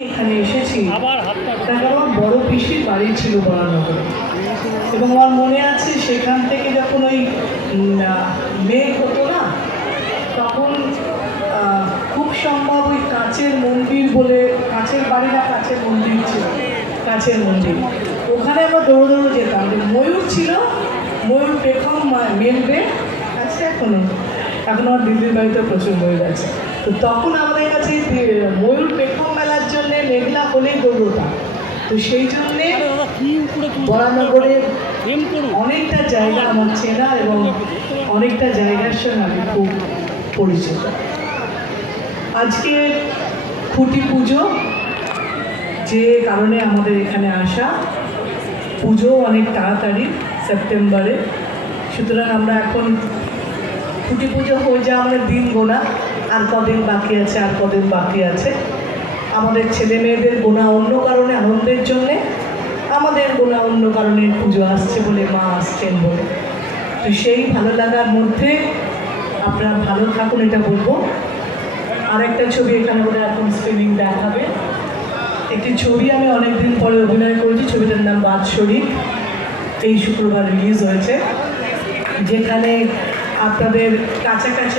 এখানে এসেছি তাকে আমার বড় পিসির বাড়ি ছিল বরানগরে, এবং আমার মনে আছে সেখান থেকে যখন ওই মেঘ হতো না, তখন খুব সম্ভব ওই কাঁচের মন্দির বলে, কাঁচের বাড়ি না কাঁচের মন্দির ছিল, কাঁচের মন্দির, ওখানে আমরা দৌড়ো দৌড়ো যেতাম। ময়ূর ছিল, ময়ূর পেখম মেলবে আছে এখনো, এখন আমার দিদির বাড়িতে প্রচুর ময়ূর আছে। তো তখন আমাদের কাছে ময়ূর পেখম মেলার জন্যে মেঘলা হলেই দৌড়তাম। তো সেই জন্যে বরানগরের অনেকটা জায়গা আমার চেনা এবং অনেকটা জায়গার সঙ্গে আমি খুব পরিচিত। আজকে খুঁটি পুজো, যে কারণে আমাদের এখানে আসা, পুজো অনেক তাড়াতাড়ি সেপ্টেম্বরে, সুতরাং আমরা এখন খুঁটি পুজো হয়ে যাওয়া আমাদের দিন গোনা, আর কদিন বাকি আছে, আর কদিন বাকি আছে। আমাদের ছেলে মেয়েদের গোনা অন্য কারণে, আনন্দের জন্যে, আমাদের গোনা অন্য কারণে, পুজো আসছে বলে, মা আসছেন বলে। তো সেই ভালো লাগার মধ্যে আপনারা ভালো থাকুন, এটা বলবো। আর একটা ছবি এখানে বলে এখন স্ক্রিনিং দেখাবে, একটি ছবি আমি অনেকদিন পরে অভিনয় করেছি, ছবিটার নাম বাদশরী, এই শুক্রবার রিলিজ হয়েছে, যেখানে আপনাদের কাছাকাছি